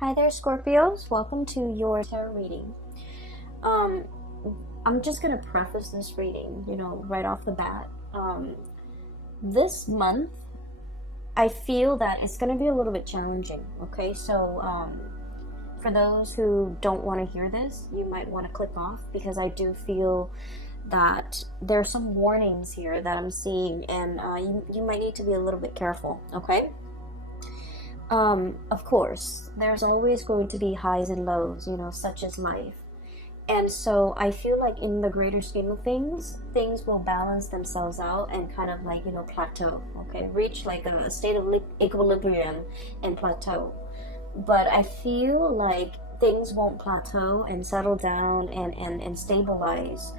Hi there, Scorpios. Welcome to your tarot reading. Um, I'm just gonna preface this reading, right off the bat. This month, I feel that it's gonna be a little bit challenging. Okay, so for those who don't want to hear this, you might want to click off because I do feel that there's some warnings here that I'm seeing, and you might need to be a little bit careful. Okay. Of course, there's always going to be highs and lows, such as life. And so I feel like in the greater scheme of things, things will balance themselves out and kind of like, plateau, okay? Reach like a state of equilibrium and plateau. But I feel like things won't plateau and settle down and stabilize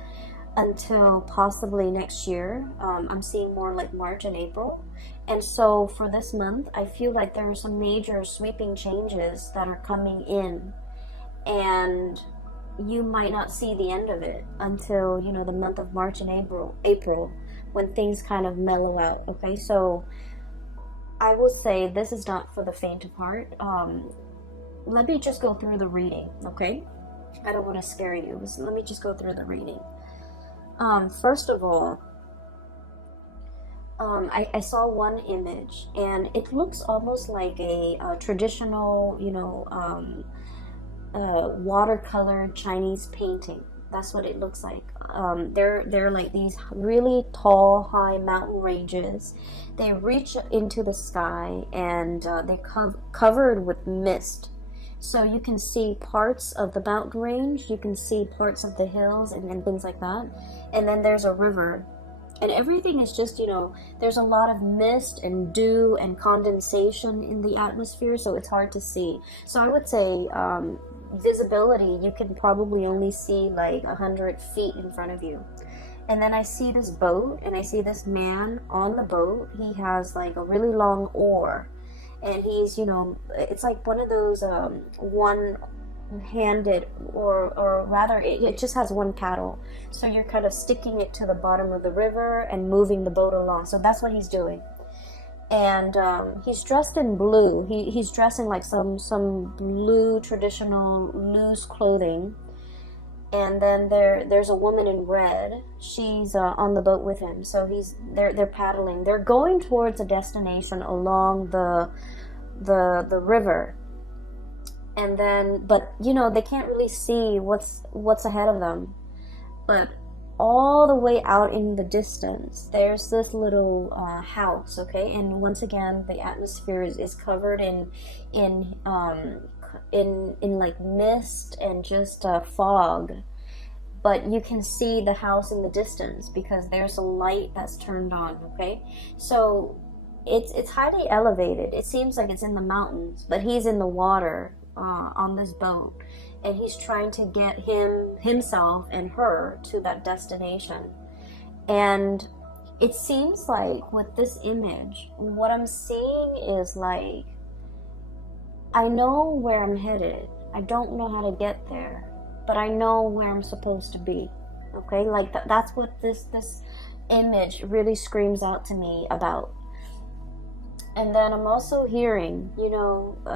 until possibly next year. I'm seeing more like March and April. And so for this month, I feel like there are some major sweeping changes that are coming in, and you might not see the end of it until, the month of March and April, when things kind of mellow out. Okay, so I will say this is not for the faint of heart. Let me just go through the reading, okay? I don't want to scare you. So let me just go through the reading. First of all, I saw one image, and it looks almost like a traditional, watercolor Chinese painting. That's what it looks like. They're like these really tall, high mountain ranges. They reach into the sky, and they're covered with mist. So you can see parts of the mountain range, you can see parts of the hills and things like that. And then there's a river. And everything is just, there's a lot of mist and dew and condensation in the atmosphere, so it's hard to see. So I would say visibility, you can probably only see like 100 feet in front of you. And then I see this boat, and I see this man on the boat. He has like a really long oar. And he's, it's like one of those one-handed, or rather, it just has one paddle. So you're kind of sticking it to the bottom of the river and moving the boat along. So that's what he's doing. And he's dressed in blue. He's dressed in like some blue traditional loose clothing. And then there's a woman in red. She's on the boat with him. So they're paddling. They're going towards a destination along the river. And then, but they can't really see what's ahead of them. But all the way out in the distance, there's this little house. Okay, and once again, the atmosphere is covered in like mist and just fog, but you can see the house in the distance because there's a light that's turned on. Okay, so it's highly elevated. It seems like it's in the mountains, but he's in the water on this boat, and he's trying to get himself and her to that destination. And it seems like with this image, what I'm seeing is like, I know where I'm headed. I don't know how to get there, but I know where I'm supposed to be. Okay, like that's what this image really screams out to me about. And then I'm also hearing,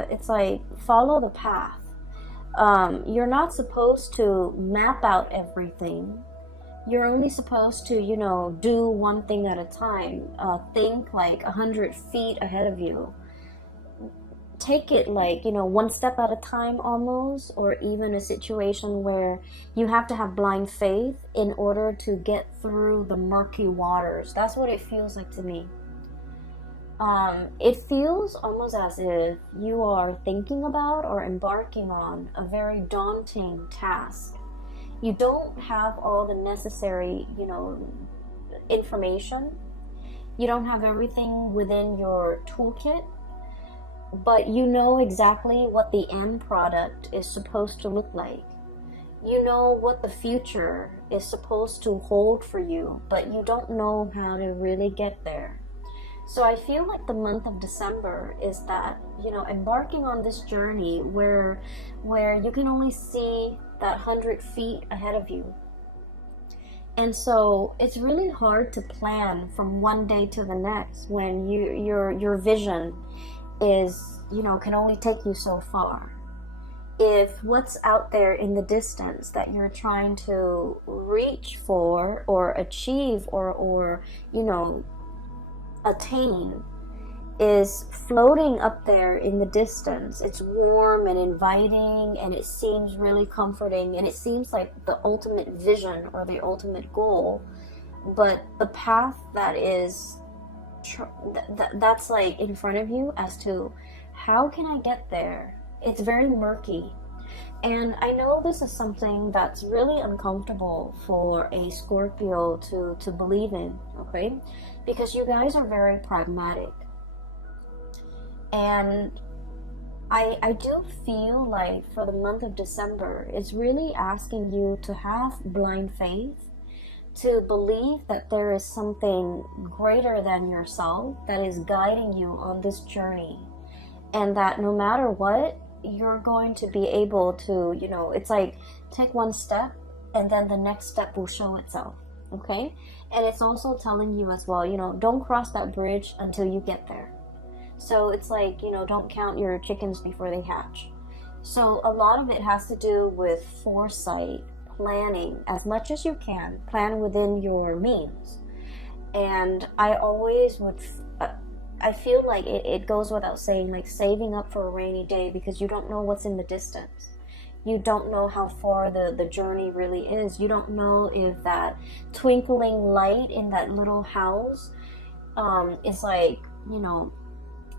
it's like, follow the path. You're not supposed to map out everything. You're only supposed to, do one thing at a time. Think like 100 feet ahead of you. Take it like, one step at a time almost, or even a situation where you have to have blind faith in order to get through the murky waters. That's what it feels like to me. It feels almost as if you are thinking about or embarking on a very daunting task. You don't have all the necessary, information. You don't have everything within your toolkit, but you know exactly what the end product is supposed to look like. You know what the future is supposed to hold for you, but you don't know how to really get there. So I feel like the month of December is that, embarking on this journey where you can only see that 100 feet ahead of you. And so it's really hard to plan from one day to the next when your vision is, can only take you so far. if what's out there in the distance that you're trying to reach for or achieve or you know, attain is floating up there in the distance, it's warm and inviting and it seems really comforting and it seems like the ultimate vision or the ultimate goal, but the path that is that's like in front of you as to how can I get there, it's very murky. And I know this is something that's really uncomfortable for a Scorpio to believe in, okay? Because you guys are very pragmatic. And I do feel like for the month of December, it's really asking you to have blind faith, to believe that there is something greater than yourself that is guiding you on this journey. And that no matter what, you're going to be able to, you know, it's like take one step and then the next step will show itself, okay? And it's also telling you as well, you know, don't cross that bridge until you get there. So it's like, you know, don't count your chickens before they hatch. So a lot of it has to do with foresight, planning as much as you can, plan within your means. And I always would, I feel like it goes without saying, like saving up for a rainy day, because you don't know what's in the distance. You don't know how far the journey really is. You don't know if that twinkling light in that little house is like, you know,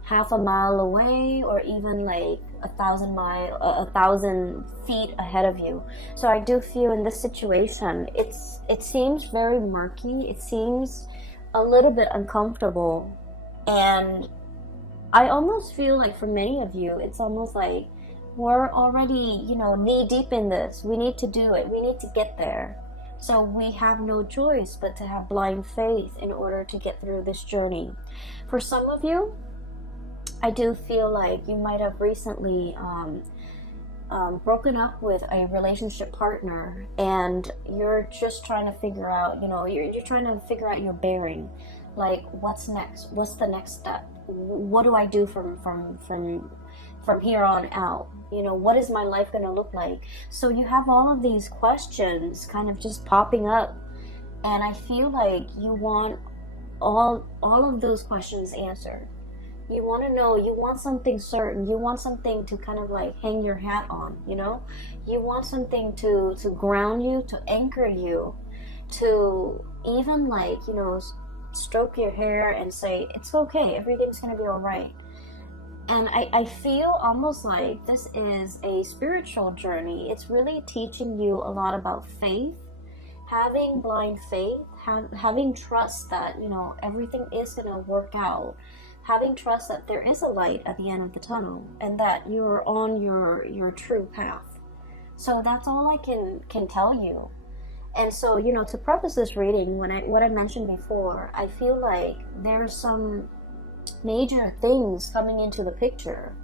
half a mile away or even like 1,000 feet ahead of you. So I do feel in this situation, it seems very murky. It seems a little bit uncomfortable. And I almost feel like for many of you, it's almost like we're already, you know, knee deep in this. We need to do it. We need to get there. So we have no choice but to have blind faith in order to get through this journey. For some of you, I do feel like you might have recently broken up with a relationship partner and you're just trying to figure out, you know, you're trying to figure out your bearing. Like, what's next? What's the next step? What do I do from here on out? You know, what is my life going to look like? So you have all of these questions kind of just popping up, and I feel like you want all of those questions answered. You want to know, you want something certain, you want something to kind of like hang your hat on, you know? You want something to ground you, to anchor you, to even like, you know, stroke your hair and say, it's okay, everything's going to be all right. And I feel almost like this is a spiritual journey. It's really teaching you a lot about faith, having blind faith, having trust that, you know, everything is going to work out, having trust that there is a light at the end of the tunnel and that you're on your true path. So that's all I can tell you. And so, you know, to preface this reading, what I mentioned before, I feel like there's some major things coming into the picture,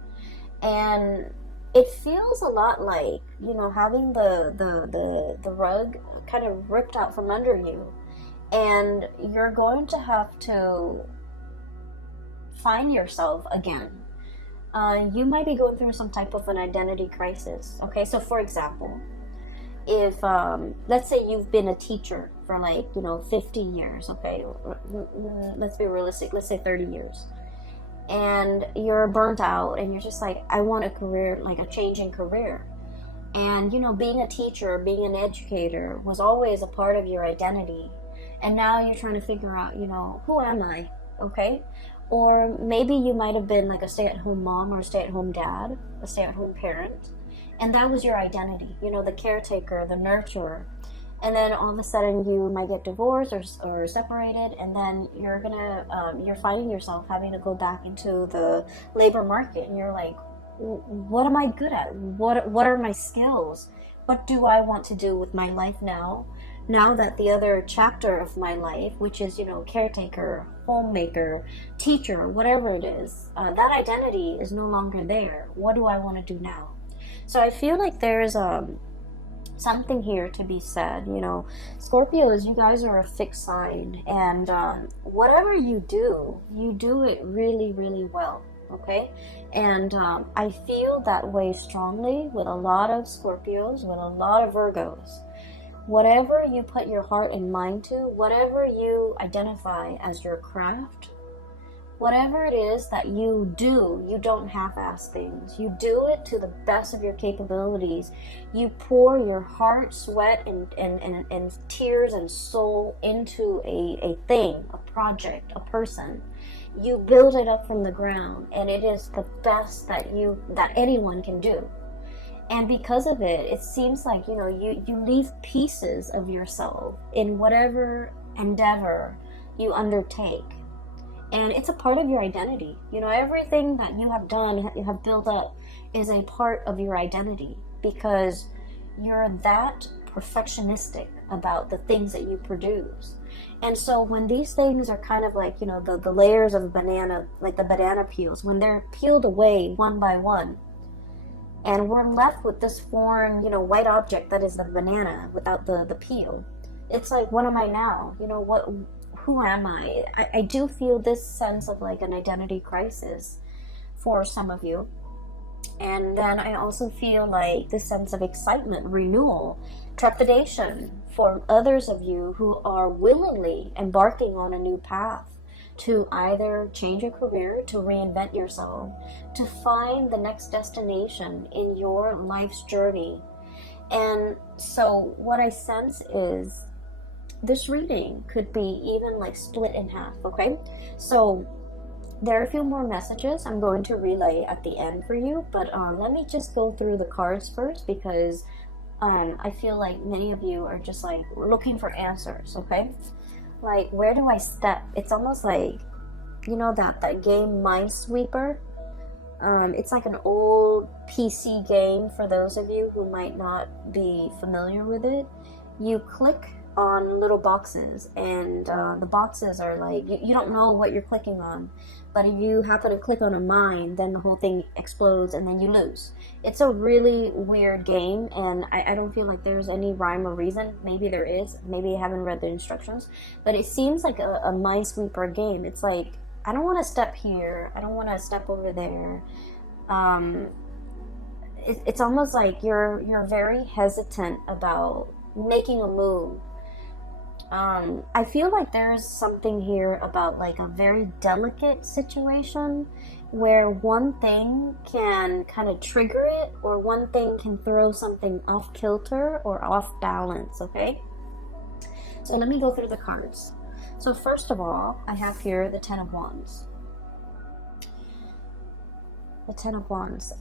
and it feels a lot like, you know, having the rug kind of ripped out from under you, and you're going to have to find yourself again. You might be going through some type of an identity crisis. Okay, so for example, if let's say you've been a teacher for like, you know, 50 years, okay, let's be realistic, let's say 30 years, and you're burnt out and you're just like, I want a career, like a changing career. And, you know, being a teacher, being an educator was always a part of your identity, and now you're trying to figure out, you know, who am I? Okay. Or maybe you might have been like a stay-at-home mom or a stay-at-home dad, a stay-at-home parent, and that was your identity, you know, the caretaker, the nurturer. And then all of a sudden you might get divorced or separated, and then you're finding yourself having to go back into the labor market, and you're like, what am I good at? What are my skills? What do I want to do with my life now that the other chapter of my life, which is, you know, caretaker, homemaker, teacher, whatever it is, that identity is no longer there. What do I want to do now? So I feel like there's something here to be said. You know, Scorpios, you guys are a fixed sign, and whatever you do it really, really well. okay? And I feel that way strongly with a lot of Scorpios, with a lot of Virgos. Whatever you put your heart and mind to, whatever you identify as your craft, whatever it is that you do, you don't half-ass things. You do it to the best of your capabilities. You pour your heart, sweat, and tears and soul into a thing, a project, a person. You build it up from the ground, and it is the best that anyone can do. And because of it, it seems like, you know, you leave pieces of yourself in whatever endeavor you undertake. And it's a part of your identity. You know, everything that you have done, you have built up, is a part of your identity, because you're that perfectionistic about the things that you produce. And so when these things are kind of like, you know, the layers of a banana, like the banana peels, when they're peeled away one by one, and we're left with this foreign, you know, white object that is the banana without the peel, it's like, what am I now? You know, who am I? I do feel this sense of like an identity crisis for some of you. And then I also feel like this sense of excitement, renewal, trepidation for others of you who are willingly embarking on a new path to either change your career, to reinvent yourself, to find the next destination in your life's journey. And so what I sense is this reading could be even like split in half, okay? So there are a few more messages I'm going to relay at the end for you, but let me just go through the cards first, because I feel like many of you are just like looking for answers, okay? Like, where do I step? It's almost like, you know, that game Minesweeper. It's like an old PC game for those of you who might not be familiar with it. You click on little boxes, and the boxes are like, you don't know what you're clicking on, but if you happen to click on a mine, then the whole thing explodes and then you lose. It's a really weird game, and I don't feel like there's any rhyme or reason. Maybe there is, maybe I haven't read the instructions, but it seems like a Minesweeper game. It's like, I don't want to step here, I don't want to step over there. It's almost like you're very hesitant about making a move. I feel like there's something here about like a very delicate situation where one thing can kind of trigger it, or one thing can throw something off kilter or off balance, okay? So let me go through the cards. So first of all, I have here the Ten of Wands. The Ten of Wands.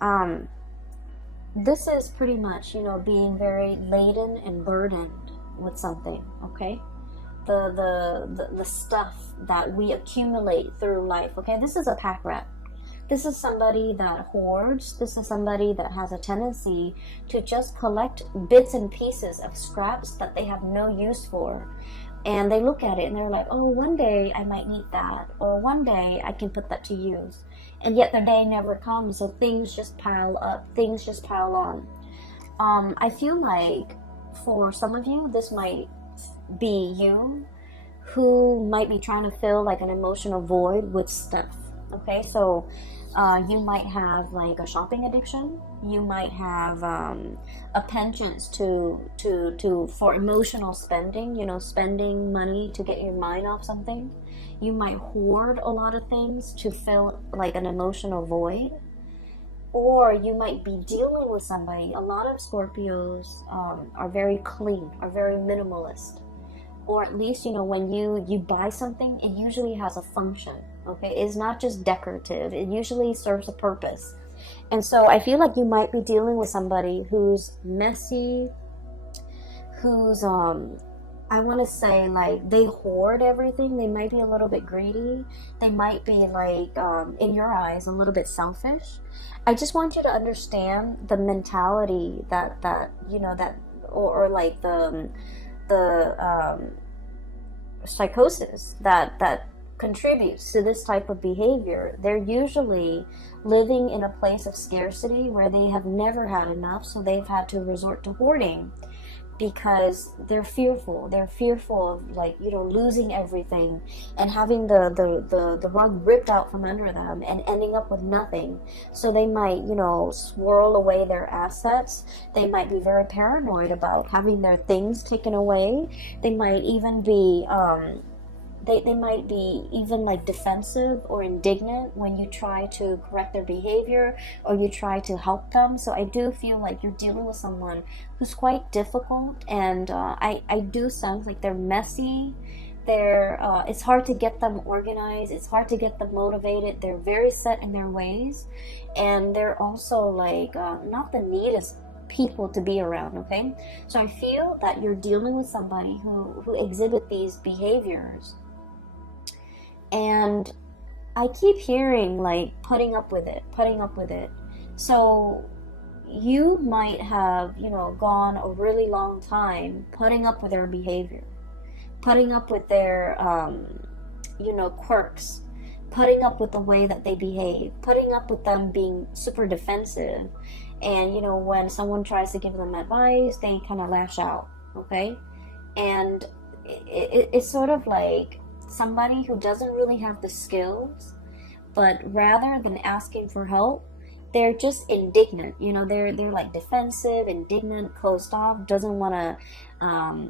This is pretty much, you know, being very laden and burdened with something, okay? The stuff that we accumulate through life, okay? This is a pack rat. This is somebody that hoards. This is somebody that has a tendency to just collect bits and pieces of scraps that they have no use for. And they look at it and they're like, oh, one day I might need that, or one day I can put that to use. And yet the day never comes, so things just pile up, things just pile on. I feel like for some of you, this might be you who might be trying to fill like an emotional void with stuff, okay? So you might have like a shopping addiction. You might have a penchant for emotional spending, you know, spending money to get your mind off something. You might hoard a lot of things to fill like an emotional void. Or you might be dealing with somebody. A lot of Scorpios are very clean, are very minimalist. Or at least, you know, when you buy something, it usually has a function, okay? It's not just decorative. It usually serves a purpose. And so I feel like you might be dealing with somebody who's messy, who's, I want to say, like, they hoard everything. They might be a little bit greedy. They might be, like, in your eyes, a little bit selfish. I just want you to understand the mentality that you know, that, or like the psychosis that contributes to this type of behavior. They're usually living in a place of scarcity where they have never had enough, so they've had to resort to hoarding. because they're fearful. They're fearful of, like, you know, losing everything and having the rug ripped out from under them and ending up with nothing. So they might, you know, swirl away their assets. They might be very paranoid about having their things taken away. They might even be they might be even like defensive or indignant when you try to correct their behavior or you try to help them. So I do feel like you're dealing with someone who's quite difficult, and I do sense like they're messy. They're it's hard to get them organized, it's hard to get them motivated. They're very set in their ways, and they're also like not the neatest people to be around. Okay, so I feel that you're dealing with somebody who exhibit these behaviors, and I keep hearing like putting up with it. So you might have, you know, gone a really long time putting up with their behavior, putting up with their you know, quirks, putting up with the way that they behave, putting up with them being super defensive. And, you know, when someone tries to give them advice, they kind of lash out. Okay, and it's sort of like somebody who doesn't really have the skills, but rather than asking for help, they're just indignant. You know, they're like defensive, indignant, closed off, doesn't want to,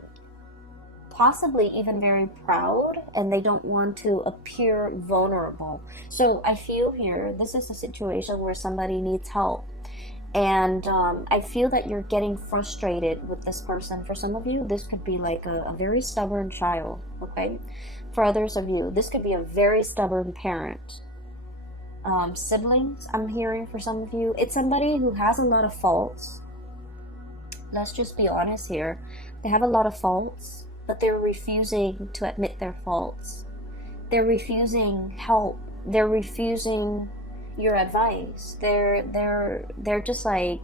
possibly even very proud, and they don't want to appear vulnerable. So I feel here this is a situation where somebody needs help, and I feel that you're getting frustrated with this person. For some of you, this could be like a very stubborn child. Okay, for others of you, this could be a very stubborn parent. Siblings, I'm hearing for some of you, it's somebody who has a lot of faults. Let's just be honest here. They have a lot of faults, but they're refusing to admit their faults. They're refusing help. They're refusing your advice. They're just like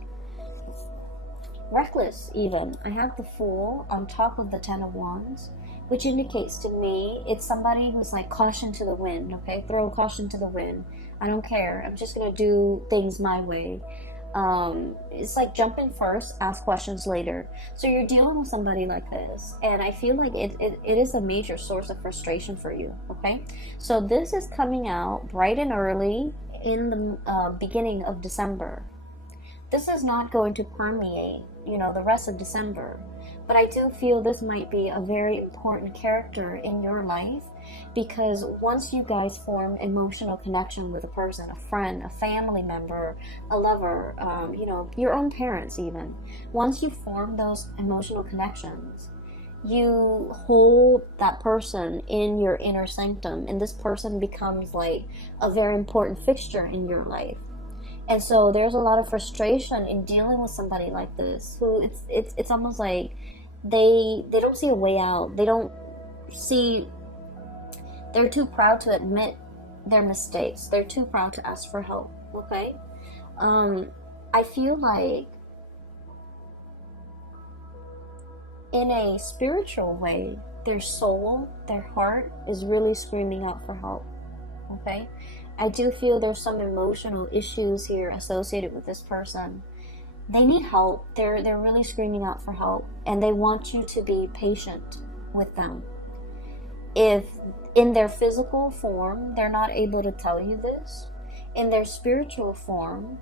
reckless even. I have the Fool on top of the Ten of Wands, which indicates to me it's somebody who's like caution to the wind. Okay, throw caution to the wind. I don't care. I'm just gonna do things my way. It's like jump in first, ask questions later. So you're dealing with somebody like this, and I feel like it is a major source of frustration for you. Okay, so this is coming out bright and early in the beginning of December. This is not going to permeate, you know, the rest of December, but I do feel this might be a very important character in your life, because once you guys form emotional connection with a person, a friend, a family member, a lover, you know, your own parents even, once you form those emotional connections, you hold that person in your inner sanctum, and this person becomes like a very important fixture in your life. And so there's a lot of frustration in dealing with somebody like this, who it's almost like they don't see a way out. They don't see, they're too proud to admit their mistakes. They're too proud to ask for help. Okay, I feel like in a spiritual way, their soul, their heart is really screaming out for help. Okay, I do feel there's some emotional issues here associated with this person. They need help. They're really screaming out for help, and they want you to be patient with them. If in their physical form they're not able to tell you this, in their spiritual form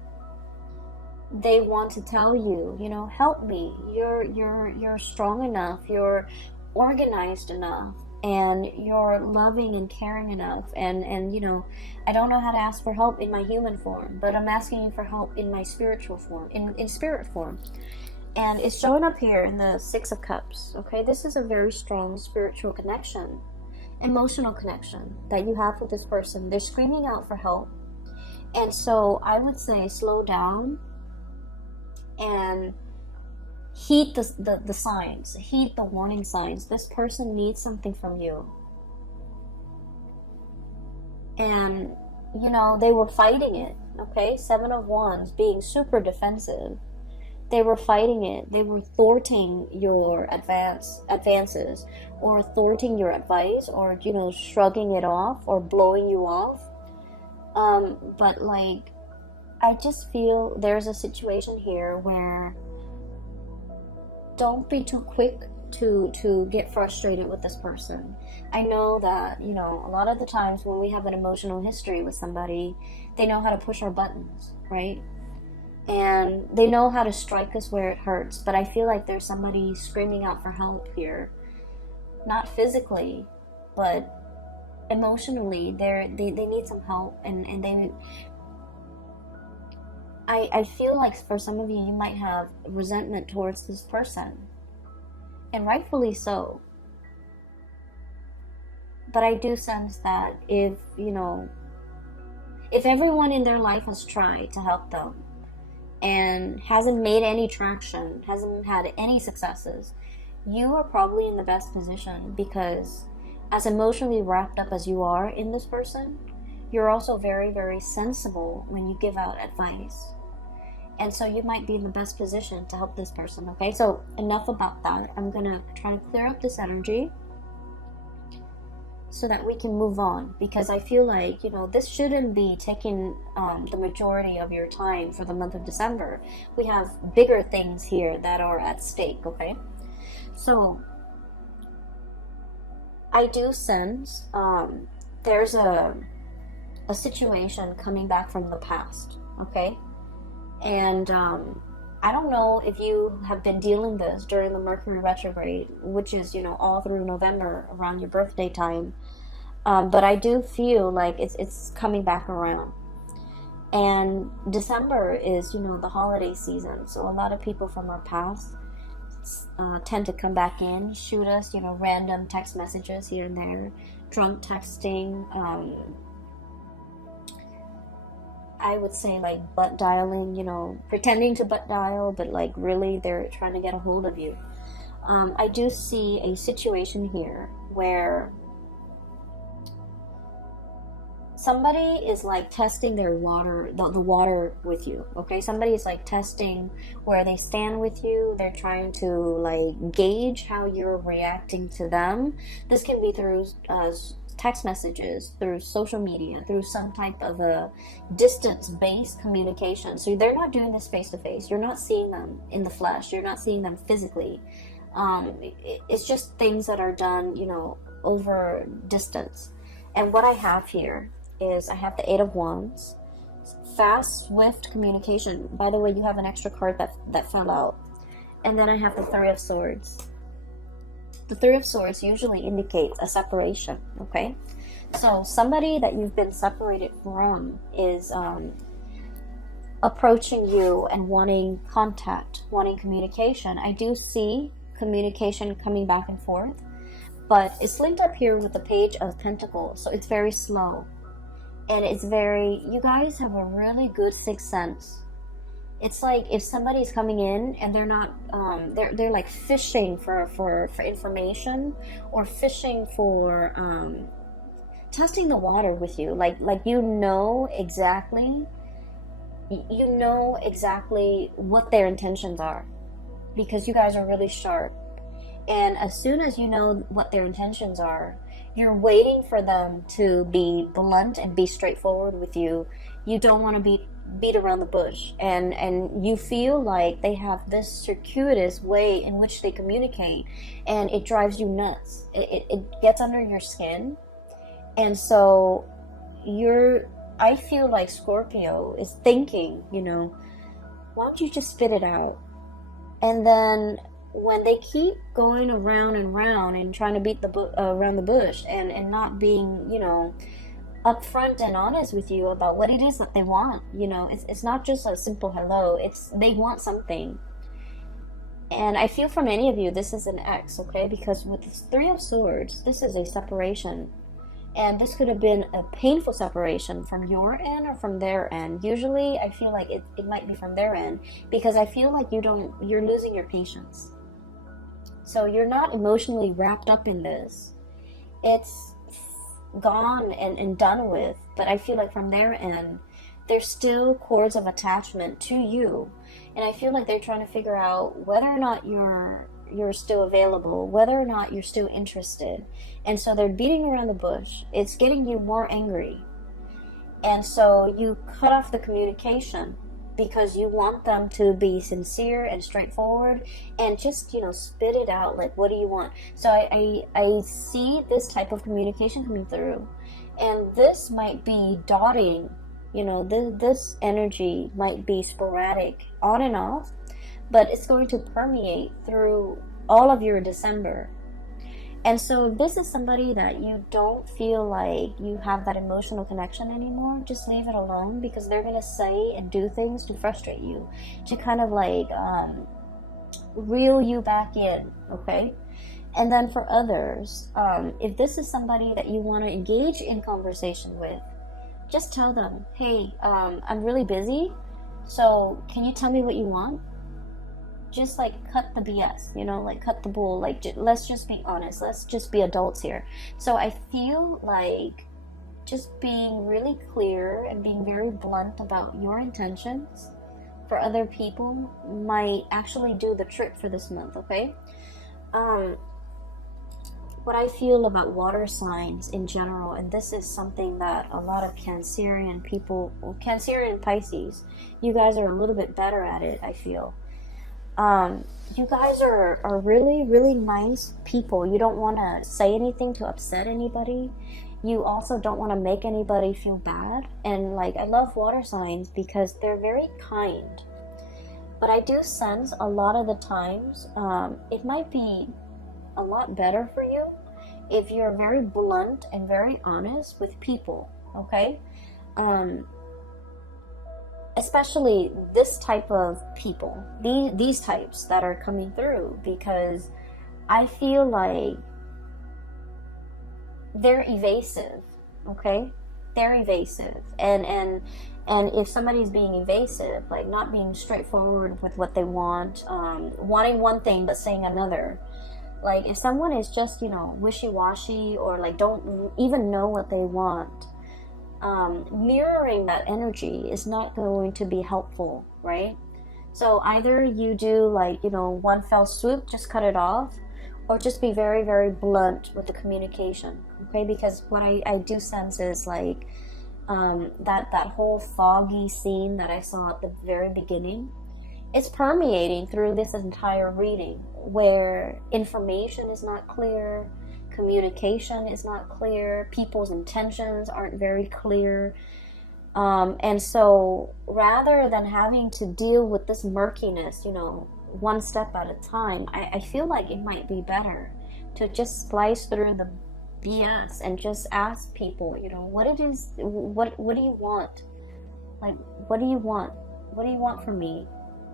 they want to tell you, you know, help me. You're strong enough. You're organized enough. And you're loving and caring enough, and you know, I don't know how to ask for help in my human form, but I'm asking you for help in my spiritual form, in spirit form. And it's showing up here in the Six of Cups. Okay, this is a very strong spiritual connection, emotional connection that you have with this person. They're screaming out for help, and so I would say slow down and heed the signs, heed the warning signs. This person needs something from you. And, you know, they were fighting it, okay? Seven of Wands, being super defensive. They were fighting it. They were thwarting your advances, or thwarting your advice, or, you know, shrugging it off, or blowing you off. But, like, I just feel there's a situation here where don't be too quick to get frustrated with this person. I know that, you know, a lot of the times when we have an emotional history with somebody, they know how to push our buttons, right? And they know how to strike us where it hurts. But I feel like there's somebody screaming out for help here, not physically, but emotionally. They need some help, and I feel like for some of you, you might have resentment towards this person, and rightfully so. But I do sense that if, you know, if everyone in their life has tried to help them and hasn't made any traction, hasn't had any successes, you are probably in the best position, because as emotionally wrapped up as you are in this person, you're also very, very sensible when you give out advice. And so you might be in the best position to help this person, okay? So enough about that. I'm going to try to clear up this energy so that we can move on, because I feel like, you know, this shouldn't be taking the majority of your time for the month of December. We have bigger things here that are at stake, okay? So I do sense there's a situation coming back from the past, okay? And I don't know if you have been dealing this during the Mercury retrograde, which is, you know, all through November around your birthday time. But I do feel like it's coming back around. And December is, you know, the holiday season. So a lot of people from our past tend to come back in, shoot us, you know, random text messages here and there, drunk texting, I would say like butt dialing, you know, pretending to butt dial, but like really they're trying to get a hold of you. I do see a situation here where somebody is like testing their water, the water with you, okay? Somebody is like testing where they stand with you. They're trying to like gauge how you're reacting to them. This can be through text messages, through social media, through some type of a distance-based communication. So they're not doing this face-to-face. You're not seeing them in the flesh. You're not seeing them physically. It's just things that are done, you know, over distance. And what I have here is I have the Eight of Wands, fast, swift communication. By the way, you have an extra card that fell out. And then I have the Three of Swords. The Three of Swords usually indicates a separation, okay? So somebody that you've been separated from is approaching you and wanting contact, wanting communication. I do see communication coming back and forth, but it's linked up here with the Page of Pentacles, so it's very slow. And it's very, you guys have a really good sixth sense. It's like if somebody's coming in and they're not, they're like fishing for information, or fishing for testing the water with you. Like you know exactly what their intentions are, because you guys are really sharp. And as soon as you know what their intentions are, you're waiting for them to be blunt and be straightforward with you. You don't want to beat around the bush, and you feel like they have this circuitous way in which they communicate, and it drives you nuts. It gets under your skin. And so I feel like Scorpio is thinking, you know, why don't you just spit it out? And then when they keep going around and round and trying to beat around the bush, and not being, you know, upfront and honest with you about what it is that they want, you know, it's not just a simple hello. They want something. And I feel for many of you, this is an X, okay? Because with this Three of Swords, this is a separation. And this could have been a painful separation from your end or from their end. Usually, I feel like it might be from their end, because I feel like you're losing your patience. So you're not emotionally wrapped up in this. It's gone and done with. But I feel like from their end, there's still cords of attachment to you. And I feel like they're trying to figure out whether or not you're still available, whether or not you're still interested. And so they're beating around the bush. It's getting you more angry. And so you cut off the communication. because you want them to be sincere and straightforward and just, you know, spit it out. Like, what do you want? So I see this type of communication coming through, and this might be dotting, you know, this energy might be sporadic on and off, but it's going to permeate through all of your December. And so if this is somebody that you don't feel like you have that emotional connection anymore, just leave it alone, because they're going to say and do things to frustrate you, to kind of like reel you back in, okay? And then for others, if this is somebody that you want to engage in conversation with, just tell them, hey, I'm really busy, so can you tell me what you want? Just like cut the BS, you know, like cut the bull, like let's just be honest, let's just be adults here. So I feel like just being really clear and being very blunt about your intentions for other people might actually do the trick for this month, okay? What I feel about water signs in general, and this is something that a lot of Cancerian people, Cancerian Pisces, you guys are a little bit better at it, I feel. You guys are really, really nice people. You don't want to say anything to upset anybody. You also don't want to make anybody feel bad. And like, I love water signs because they're very kind. But I do sense a lot of the times, it might be a lot better for you if you're very blunt and very honest with people, okay? Especially this type of people, these types that are coming through, because I feel like they're evasive, okay? They're evasive, and if somebody's being evasive, like not being straightforward with what they want, wanting one thing but saying another, like if someone is just, you know, wishy-washy, or like don't even know what they want, mirroring that energy is not going to be helpful, right? So either you do like, you know, one fell swoop, just cut it off, or just be very, very blunt with the communication, okay? Because what I do sense is like that whole foggy scene that I saw at the very beginning, it's permeating through this entire reading, where information is not clear, communication is not clear, people's intentions aren't very clear, and so rather than having to deal with this murkiness, you know, one step at a time, I feel like it might be better to just slice through the BS and just ask people, you know, what do you want? Like, what do you want? What do you want from me?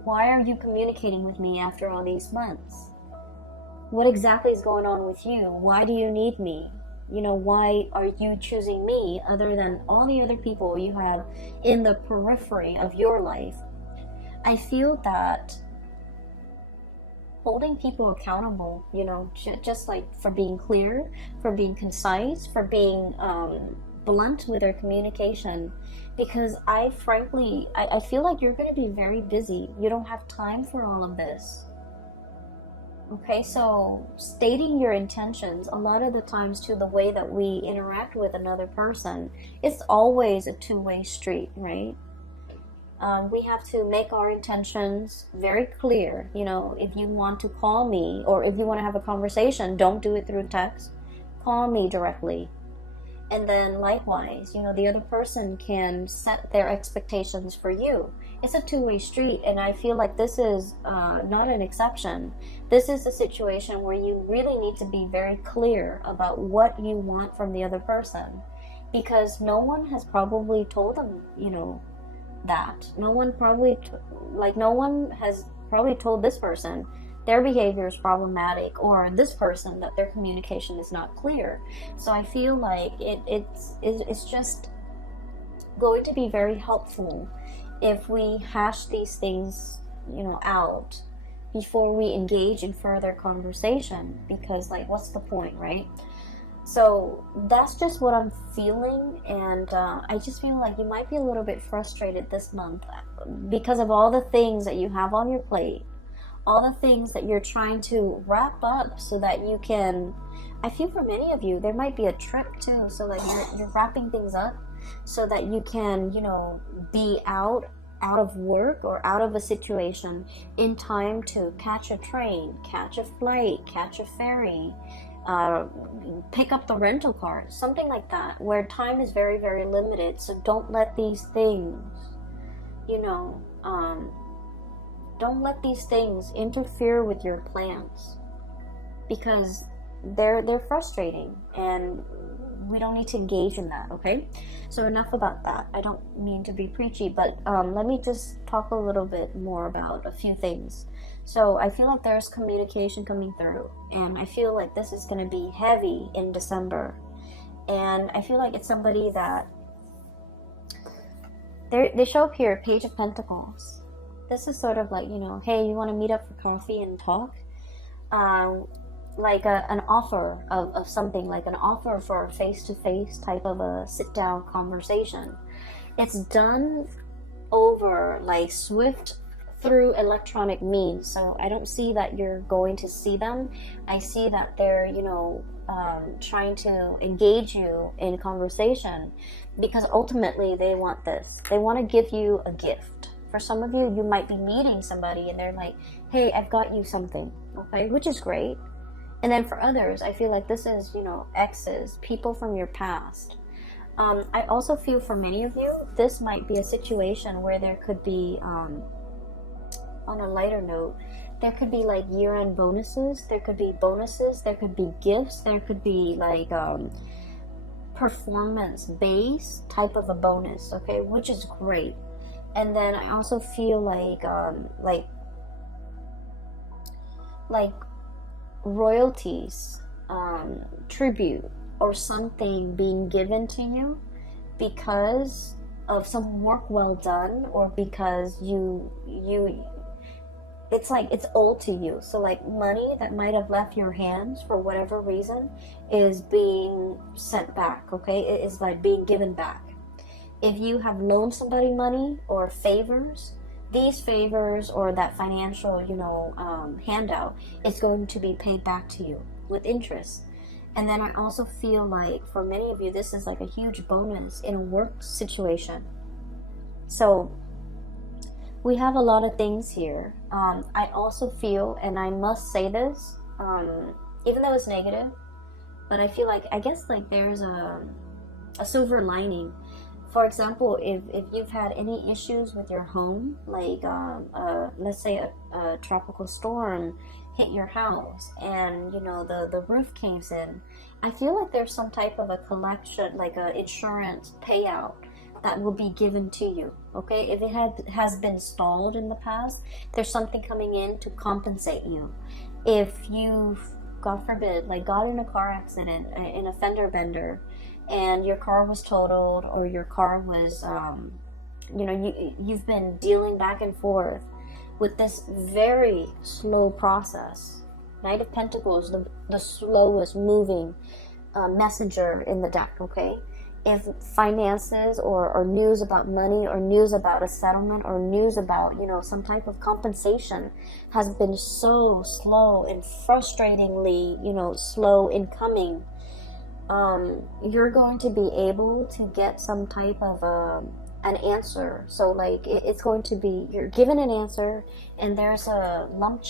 Why are you communicating with me after all these months? What exactly is going on with you? Why do you need me? You know, why are you choosing me other than all the other people you have in the periphery of your life? I feel that holding people accountable, you know, just like for being clear, for being concise, for being blunt with their communication, because I feel like you're going to be very busy. You don't have time for all of this. Okay, so stating your intentions, a lot of the times too, the way that we interact with another person, it's always a two-way street, right? We have to make our intentions very clear. You know, if you want to call me, or if you want to have a conversation, don't do it through text. Call me directly. And then likewise, you know, the other person can set their expectations for you. It's a two-way street, and I feel like this is not an exception. This is a situation where you really need to be very clear about what you want from the other person, because no one has probably told them, you know, that. No one has probably told this person their behavior is problematic, or this person that their communication is not clear. So I feel like it's just going to be very helpful if we hash these things, you know, out before we engage in further conversation, because like, what's the point, right? So that's just what I'm feeling, and I just feel like you might be a little bit frustrated this month because of all the things that you have on your plate, all the things that you're trying to wrap up so that you can, I feel for many of you, there might be a trip too, so like you're wrapping things up so that you can, you know, be out out of work or out of a situation in time to catch a train, catch a flight, catch a ferry, pick up the rental car, something like that, where time is very, very limited. So don't let these things, you know, don't let these things interfere with your plans, because they're frustrating, and we don't need to engage in that. Okay, so enough about that. I don't mean to be preachy, but let me just talk a little bit more about a few things. So I feel like there's communication coming through, and I feel like this is going to be heavy in December, and I feel like it's somebody that they show up here, Page of Pentacles. This is sort of like, you know, hey, you want to meet up for coffee and talk? Like an offer of something, like an offer for a face-to-face type of a sit-down conversation. It's done over like swift through electronic means, so I don't see that you're going to see them. I see that they're, you know, trying to engage you in conversation, because ultimately they want this. They want to give you a gift. For some of you, you might be meeting somebody and they're like, hey, I've got you something, okay, which is great. And then for others, I feel like this is, you know, exes, people from your past. I also feel for many of you, this might be a situation where there could be, on a lighter note, there could be like year-end bonuses, there could be bonuses, there could be gifts, there could be like performance-based type of a bonus, okay, which is great. And then I also feel like royalties, tribute, or something being given to you because of some work well done, or because you it's like it's owed to you. So like money that might have left your hands for whatever reason is being sent back, okay? It is like being given back. If you have loaned somebody money or favors, these favors or that financial, you know, handout is going to be paid back to you with interest. And then I also feel like for many of you, this is like a huge bonus in a work situation. So we have a lot of things here. I also feel, and I must say this, even though it's negative, but I feel like, I guess like there's a silver lining. For example, if you've had any issues with your home, like let's say a tropical storm hit your house and, you know, the roof caves in, I feel like there's some type of a collection, like a insurance payout that will be given to you, okay? If it has been stalled in the past, there's something coming in to compensate you. If you've, God forbid, like got in a car accident, in a fender bender, and your car was totaled, or your car was, you know, you've been dealing back and forth with this very slow process. Knight of Pentacles, the slowest moving messenger in the deck, okay? If finances or news about money, or news about a settlement, or news about, you know, some type of compensation has been so slow and frustratingly, you know, slow in coming, you're going to be able to get some type of an answer. So like it's going to be, you're given an answer, and there's a lump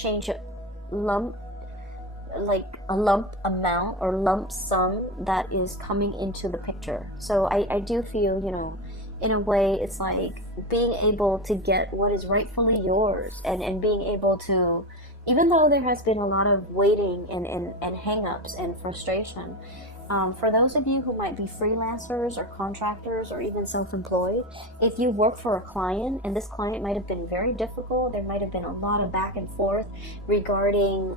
amount or lump sum that is coming into the picture. So I do feel, you know, in a way it's like being able to get what is rightfully yours, and being able to, even though there has been a lot of waiting and hang-ups and frustration, for those of you who might be freelancers or contractors or even self-employed, if you work for a client and this client might have been very difficult, there might have been a lot of back and forth regarding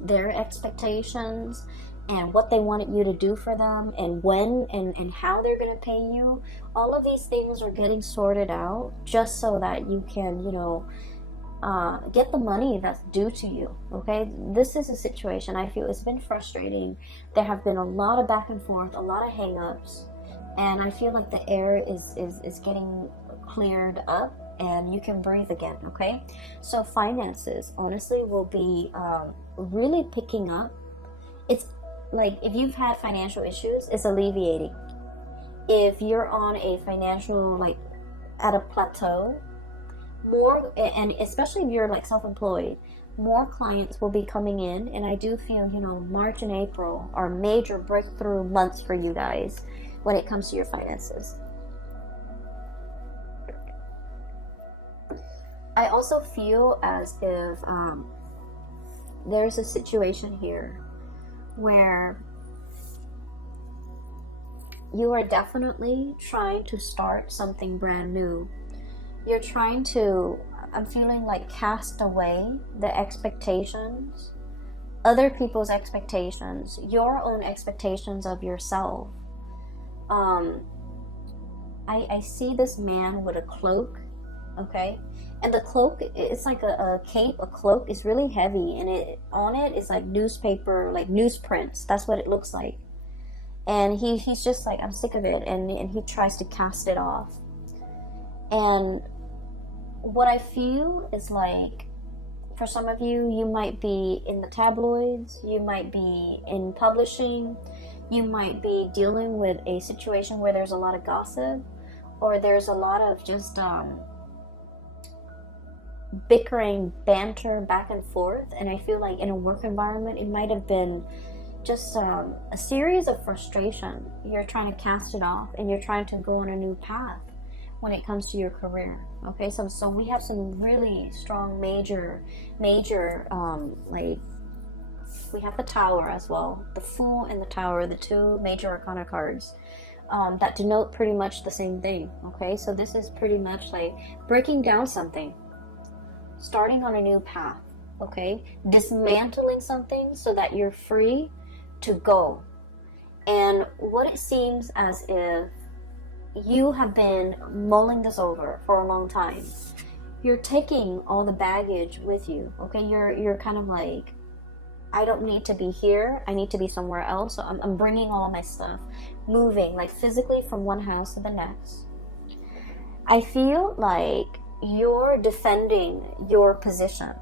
their expectations and what they wanted you to do for them, and when and how they're going to pay you. All of these things are getting sorted out just so that you can, you know, get the money that's due to you, okay? This is a situation I feel it's been frustrating. There have been a lot of back and forth, a lot of hang-ups, and I feel like the air is getting cleared up and you can breathe again, okay? So finances, honestly, will be really picking up. It's like if you've had financial issues, it's alleviating. If you're on a financial, like, at a plateau. More, and especially if you're like self-employed, more clients will be coming in, and I do feel, you know, March and April are major breakthrough months for you guys when it comes to your finances. I also feel as if there's a situation here where you are definitely trying to start something brand new. You're trying to, I'm feeling like, cast away the expectations, other people's expectations, your own expectations of yourself. I see this man with a cloak, okay? And the cloak, it's like a cape, a cloak. It's really heavy, and on it is like newspaper, like newsprints. That's what it looks like. And he's just like, I'm sick of it, and he tries to cast it off. And what I feel is like, for some of you, you might be in the tabloids, you might be in publishing, you might be dealing with a situation where there's a lot of gossip, or there's a lot of just bickering, banter back and forth. And I feel like in a work environment, it might have been just a series of frustration. You're trying to cast it off, and you're trying to go on a new path when it comes to your career. Okay, so we have some really strong major like, we have the Tower as well, the Fool and the Tower, the two major arcana cards that denote pretty much the same thing. Okay, so this is pretty much like breaking down something, starting on a new path. Okay, dismantling something so that you're free to go. And what it seems as if you have been mulling this over for a long time. You're taking all the baggage with you. Okay, you're kind of like, I don't need to be here, I need to be somewhere else. So I'm bringing all my stuff, moving like physically from one house to the next. I feel like you're defending your position.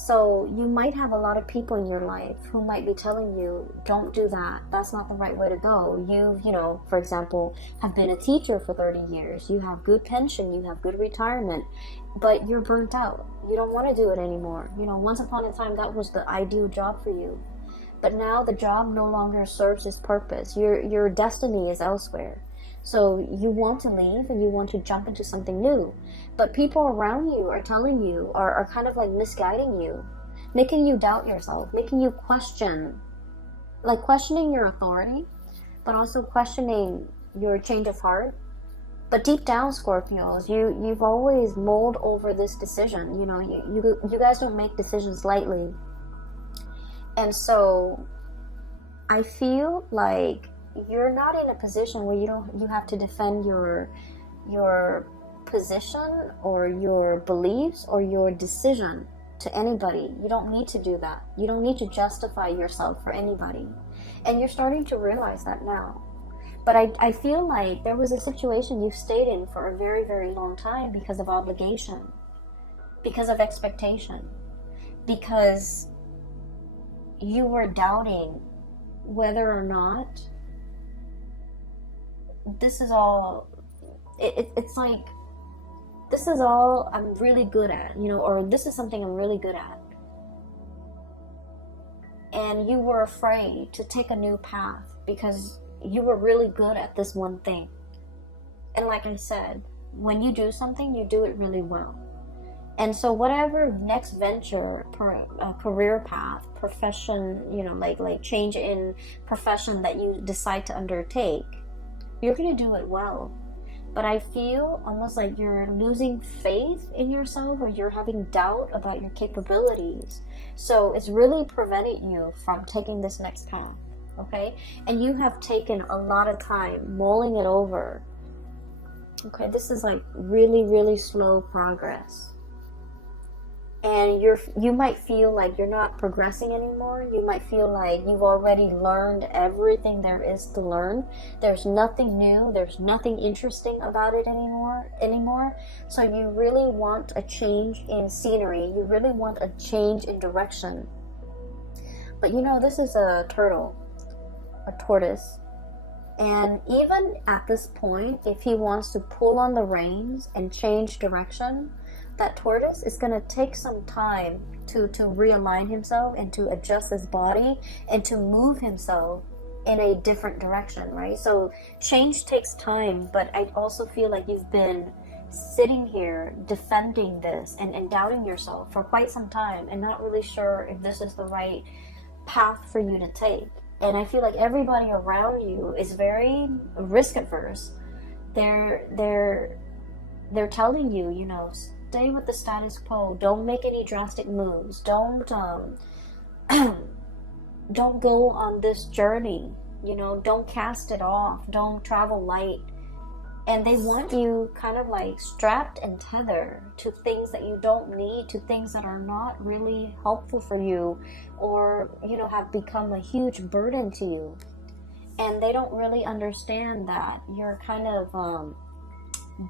So you might have a lot of people in your life who might be telling you, don't do that, that's not the right way to go. You know, for example, have been a teacher for 30 years, you have good pension, you have good retirement, but you're burnt out. You don't want to do it anymore. You know, once upon a time, that was the ideal job for you. But now the job no longer serves its purpose. Your destiny is elsewhere. So you want to leave and you want to jump into something new. But people around you are telling you, are kind of like misguiding you, making you doubt yourself, making you question, like questioning your authority, but also questioning your change of heart. But deep down, Scorpios, you've always mulled over this decision. You know, you guys don't make decisions lightly. And so I feel like you're not in a position where you have to defend your position or your beliefs or your decision to anybody. You don't need to do that. You don't need to justify yourself for anybody. And you're starting to realize that now. But I feel like there was a situation you've stayed in for a very, very long time because of obligation, because of expectation, because you were doubting whether or not this is all, it's like, this is all I'm really good at, you know, or this is something I'm really good at. And you were afraid to take a new path because you were really good at this one thing. And like I said, when you do something, you do it really well. And so whatever next venture, career path, profession, you know, like change in profession that you decide to undertake, you're going to do it well. But I feel almost like you're losing faith in yourself, or you're having doubt about your capabilities. So it's really preventing you from taking this next path, okay? And you have taken a lot of time mulling it over. Okay, this is like really, really slow progress. And you might feel like you're not progressing anymore. You might feel like you've already learned everything there is to learn. There's nothing new. There's nothing interesting about it anymore. So you really want a change in scenery. You really want a change in direction. But you know, this is a turtle, a tortoise. And even at this point, if he wants to pull on the reins and change direction, that tortoise is going to take some time to realign himself and to adjust his body and to move himself in a different direction, right? So change takes time, but I also feel like you've been sitting here defending this and doubting yourself for quite some time and not really sure if this is the right path for you to take. And I feel like everybody around you is very risk adverse. They're telling you, you know, stay with the status quo. Don't make any drastic moves. Don't don't go on this journey. You know, don't cast it off. Don't travel light. And they want you kind of like strapped and tethered to things that you don't need, to things that are not really helpful for you, or, you know, have become a huge burden to you. And they don't really understand that you're kind of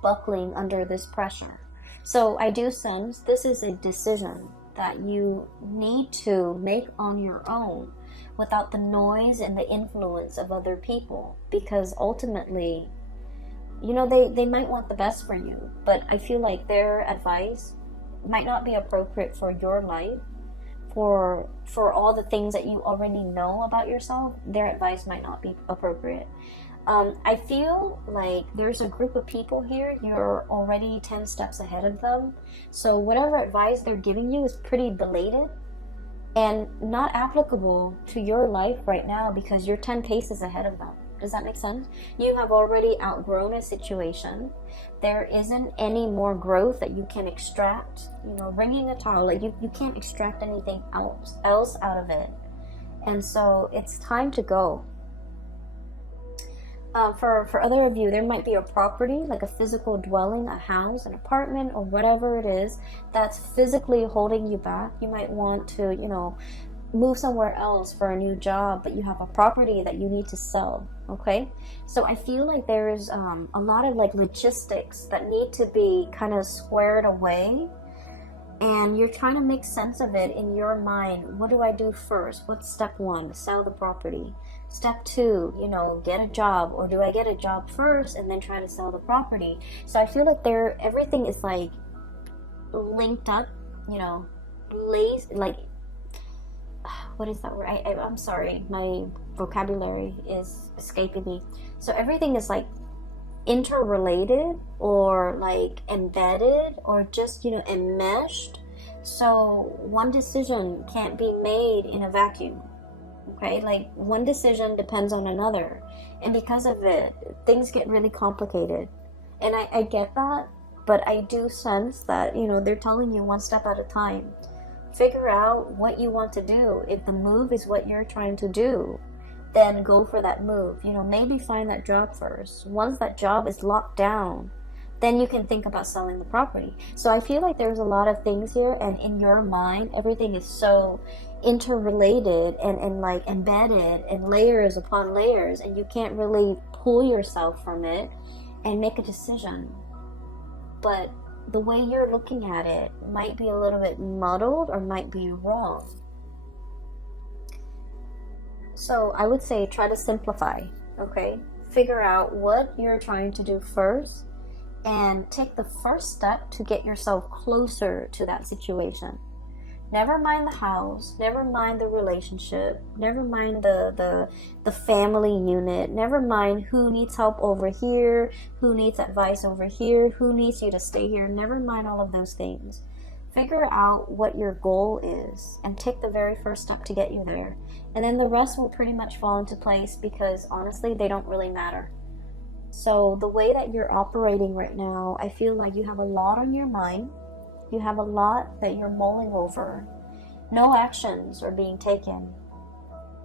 buckling under this pressure. So I do sense this is a decision that you need to make on your own without the noise and the influence of other people, because ultimately, you know, they might want the best for you, but I feel like their advice might not be appropriate for your life, for all the things that you already know about yourself. Their advice might not be appropriate. I feel like there's a group of people here, you're already 10 steps ahead of them, so whatever advice they're giving you is pretty belated and not applicable to your life right now because you're 10 paces ahead of them. Does that make sense? You have already outgrown a situation. There isn't any more growth that you can extract. You know, wringing a towel, like you can't extract anything else out of it. And so it's time to go. For other of you, there might be a property, like a physical dwelling, a house, an apartment, or whatever it is that's physically holding you back. You might want to, you know, move somewhere else for a new job, but you have a property that you need to sell. Okay, so I feel like there's a lot of like logistics that need to be kind of squared away, and you're trying to make sense of it in your mind. What do I do first? What's step one? Sell the property. Step two, you know, get a job, or do I get a job first and then try to sell the property? So I feel like everything is like linked up, you know, like, what is that word? I'm sorry, my vocabulary is escaping me. So everything is like interrelated or like embedded or just, you know, enmeshed. So one decision can't be made in a vacuum. Okay, like one decision depends on another, and because of it, things get really complicated. And I get that, but I do sense that, you know, they're telling you one step at a time. Figure out what you want to do. If the move is what you're trying to do, then go for that move. You know, maybe find that job first. Once that job is locked down, then you can think about selling the property. So I feel like there's a lot of things here, and in your mind, everything is so interrelated and like embedded in layers upon layers, and you can't really pull yourself from it and make a decision. But the way you're looking at it might be a little bit muddled or might be wrong. So I would say try to simplify, okay? Figure out what you're trying to do first and take the first step to get yourself closer to that situation. Never mind the house, never mind the relationship, never mind the family unit, never mind who needs help over here, who needs advice over here, who needs you to stay here, never mind all of those things. Figure out what your goal is and take the very first step to get you there. And then the rest will pretty much fall into place because honestly, they don't really matter. So the way that you're operating right now, I feel like you have a lot on your mind. You have a lot that you're mulling over. No actions are being taken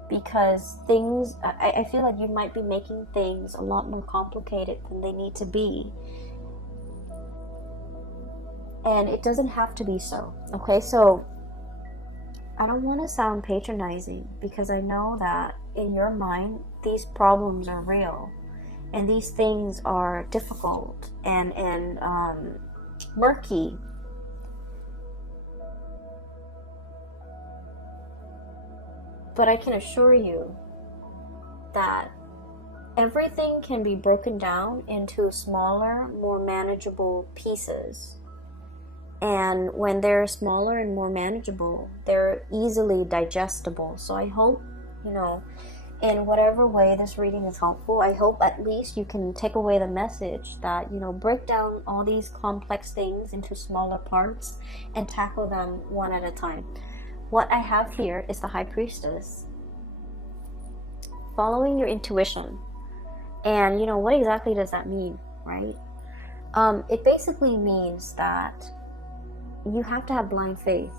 because things, I feel like you might be making things a lot more complicated than they need to be. And it doesn't have to be so, okay? So I don't want to sound patronizing because I know that in your mind, these problems are real and these things are difficult and murky. But I can assure you that everything can be broken down into smaller, more manageable pieces. And when they're smaller and more manageable, they're easily digestible. So I hope, in whatever way this reading is helpful, I hope at least you can take away the message that, break down all these complex things into smaller parts and tackle them one at a time. What I have here is the High Priestess. Following your intuition. And, what exactly does that mean, right? It basically means that you have to have blind faith.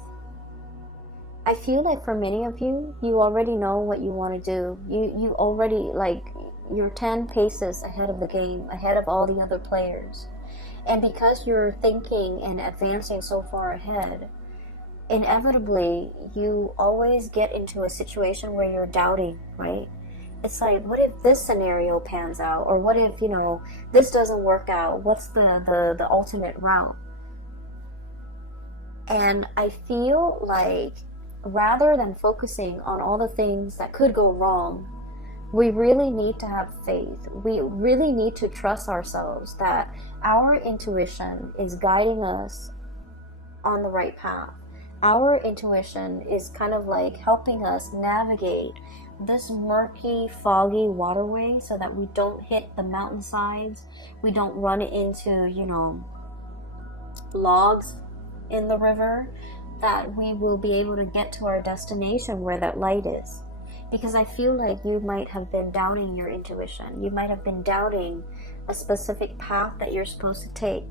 I feel like for many of you, you already know what you want to do. You already, you're 10 paces ahead of the game, ahead of all the other players. And because you're thinking and advancing so far ahead, inevitably, you always get into a situation where you're doubting, right? It's like, what if this scenario pans out? Or what if, this doesn't work out? What's the alternate route? And I feel like rather than focusing on all the things that could go wrong, we really need to have faith. We really need to trust ourselves that our intuition is guiding us on the right path. Our intuition is kind of like helping us navigate this murky, foggy waterway so that we don't hit the mountainsides, we don't run into, logs in the river, that we will be able to get to our destination where that light is. Because I feel like you might have been doubting your intuition. You might have been doubting a specific path that you're supposed to take.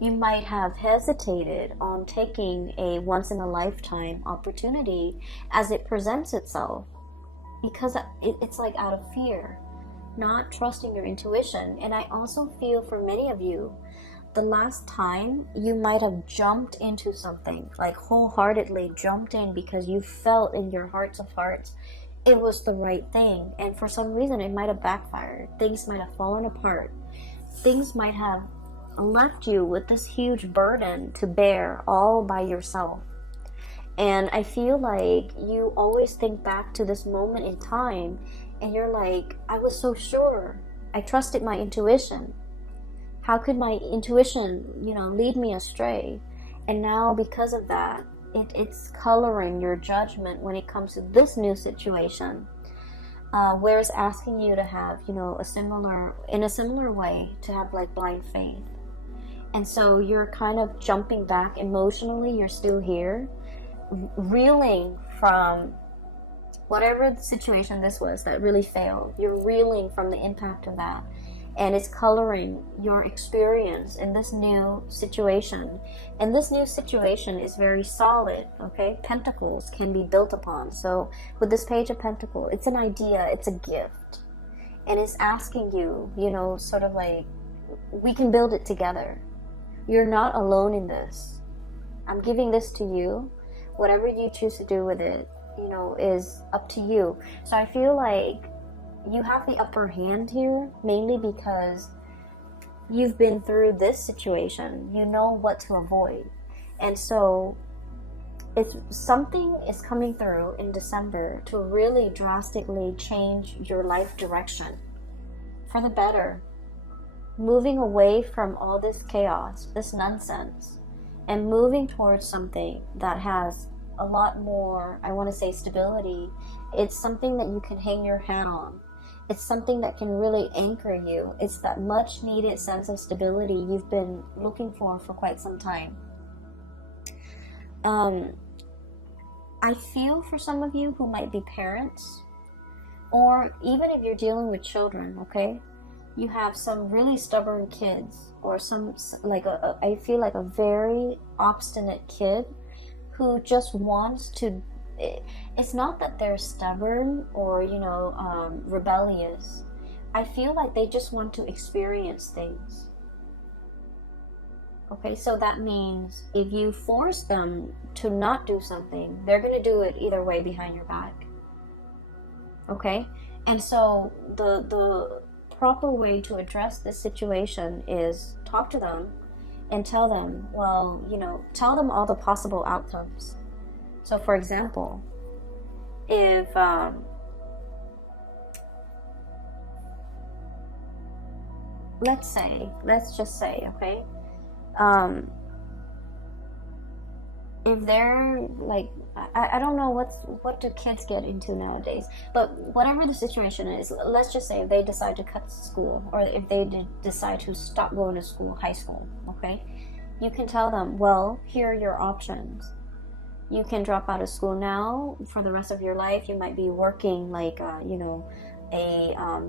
You might have hesitated on taking a once-in-a-lifetime opportunity as it presents itself, because it's like out of fear, not trusting your intuition. And I also feel for many of you, the last time you might have jumped into something, like wholeheartedly jumped in because you felt in your hearts of hearts it was the right thing, and for some reason it might have backfired. Things might have fallen apart. Things might have left you with this huge burden to bear all by yourself. And I feel like you always think back to this moment in time and you're like, I was so sure. I trusted my intuition. How could my intuition, lead me astray? And now because of that, it's coloring your judgment when it comes to this new situation. Where it's asking you to have, in a similar way, to have like blind faith. And so you're kind of jumping back emotionally. You're still here, reeling from whatever the situation this was that really failed. You're reeling from the impact of that. And it's coloring your experience in this new situation. And this new situation is very solid, okay? Pentacles can be built upon. So with this Page of Pentacles, it's an idea, it's a gift. And it's asking you, sort of like, we can build it together. You're not alone in this. I'm giving this to you. Whatever you choose to do with it, is up to you. So I feel like you have the upper hand here, mainly because you've been through this situation. You know what to avoid. And so if something is coming through in December to really drastically change your life direction for the better, moving away from all this chaos, this nonsense, and moving towards something that has a lot more, I want to say, stability. It's something that you can hang your hat on. It's something that can really anchor you. It's that much needed sense of stability you've been looking for quite some time. I feel for some of you who might be parents, or even if you're dealing with children, okay? You have some really stubborn kids, or I feel like a very obstinate kid who just wants to. It's not that they're stubborn or, rebellious. I feel like they just want to experience things. Okay, so that means if you force them to not do something, they're going to do it either way behind your back. Okay? And so the proper way to address this situation is talk to them and tell them, tell them all the possible outcomes. So for example, if let's just say, okay, if they're like, I don't know what do kids get into nowadays, but whatever the situation is, let's just say if they decide to cut school, or if they decide to stop going to school, high school, okay, you can tell them, well, here are your options. You can drop out of school now for the rest of your life. You might be working like a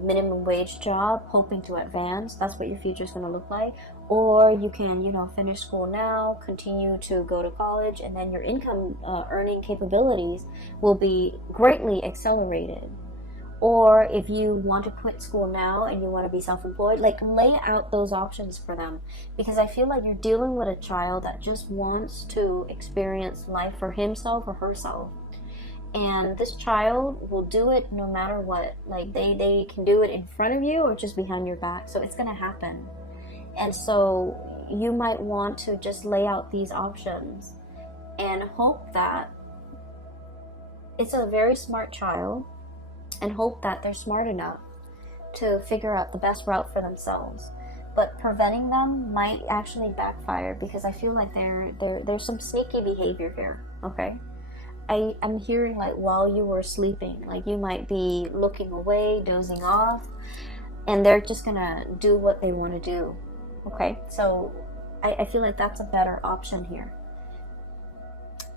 minimum wage job, hoping to advance. That's what your future is going to look like. Or you can, finish school now, continue to go to college, and then your income earning capabilities will be greatly accelerated. Or if you want to quit school now and you want to be self-employed, like, lay out those options for them. Because I feel like you're dealing with a child that just wants to experience life for himself or herself. And this child will do it no matter what. Like, they can do it in front of you or just behind your back. So it's going to happen. And so you might want to just lay out these options and hope that it's a very smart child, and hope that they're smart enough to figure out the best route for themselves. But preventing them might actually backfire, because I feel like there's some sneaky behavior here, okay? I'm hearing, like, while you were sleeping, like, you might be looking away, dozing off, and they're just gonna do what they want to do, okay? So I feel like that's a better option here.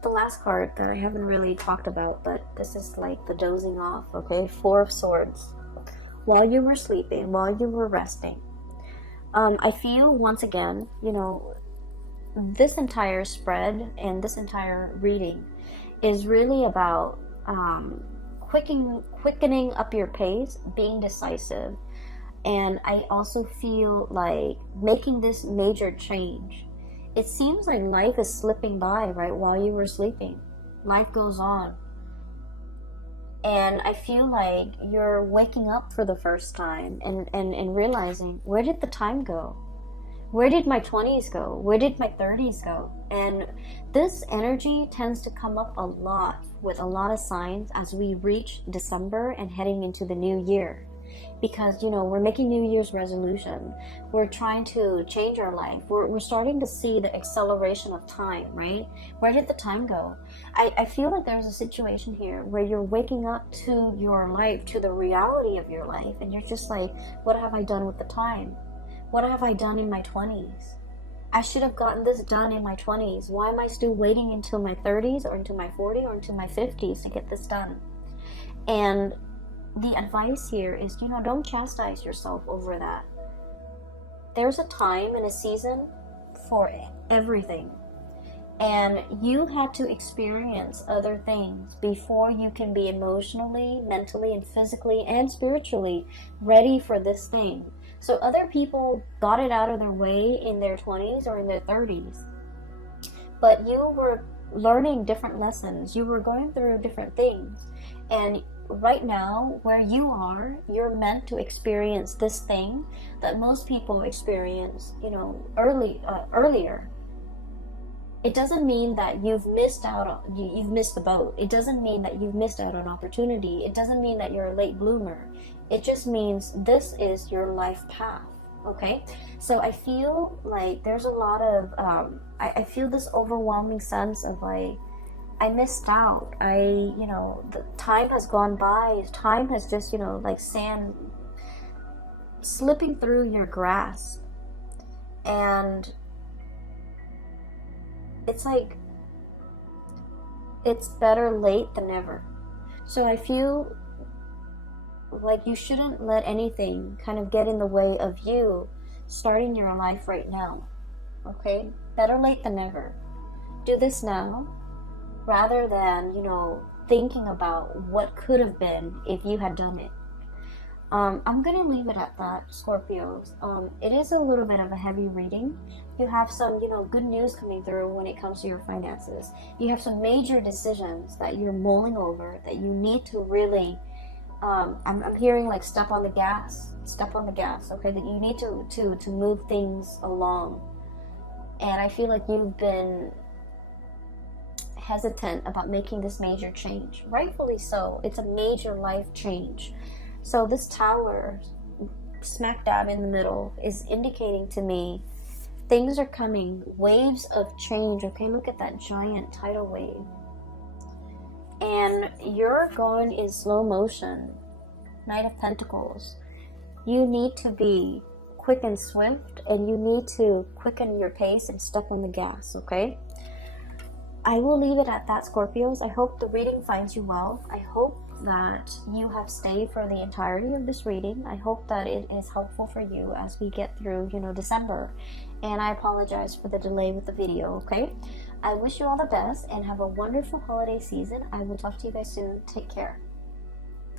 The last card that I haven't really talked about, but this is like the dozing off, okay? Four of Swords. While you were sleeping, while you were resting, I feel, once again, this entire spread and this entire reading is really about quickening up your pace, being decisive, and I also feel like making this major change. It seems like life is slipping by, right, while you were sleeping. Life goes on. And I feel like you're waking up for the first time and realizing, where did the time go? Where did my 20s go? Where did my 30s go? And this energy tends to come up a lot with a lot of signs as we reach December and heading into the new year. Because, we're making New Year's resolution. We're trying to change our life. We're starting to see the acceleration of time, right? Where did the time go? I feel like there's a situation here where you're waking up to your life, to the reality of your life, and you're just like, what have I done with the time? What have I done in my 20s? I should have gotten this done in my 20s. Why am I still waiting until my 30s or into my 40s or into my 50s to get this done? And the advice here is, don't chastise yourself over that. There's a time and a season for everything. And you had to experience other things before you can be emotionally, mentally, and physically, and spiritually ready for this thing. So other people got it out of their way in their 20s or in their 30s. But you were learning different lessons. You were going through different things. And right now, where you are, you're meant to experience this thing that most people experience, earlier. It doesn't mean that you've missed the boat. It doesn't mean that you've missed out on opportunity. It doesn't mean that you're a late bloomer. It just means this is your life path, okay? So I feel like there's a lot of, I feel this overwhelming sense of, like, I missed out. The time has gone by. Time has just, like sand slipping through your grasp. And it's like, it's better late than never. So I feel like you shouldn't let anything kind of get in the way of you starting your life right now. Okay? Better late than never. Do this now, rather than, thinking about what could have been if you had done it. I'm going to leave it at that, Scorpios. It is a little bit of a heavy reading. You have some, good news coming through when it comes to your finances. You have some major decisions that you're mulling over, that you need to really, I'm hearing, like, step on the gas, okay? That you need to move things along. And I feel like you've been hesitant about making this major change. Rightfully so. It's a major life change. So this Tower smack dab in the middle is indicating to me things are coming, waves of change. Okay, look at that giant tidal wave. And you're going in slow motion. Knight of Pentacles. You need to be quick and swift, and you need to quicken your pace and step on the gas, okay? I will leave it at that, Scorpios. I hope the reading finds you well. I hope that you have stayed for the entirety of this reading. I hope that it is helpful for you as we get through, December. And I apologize for the delay with the video, okay? I wish you all the best and have a wonderful holiday season. I will talk to you guys soon. Take care.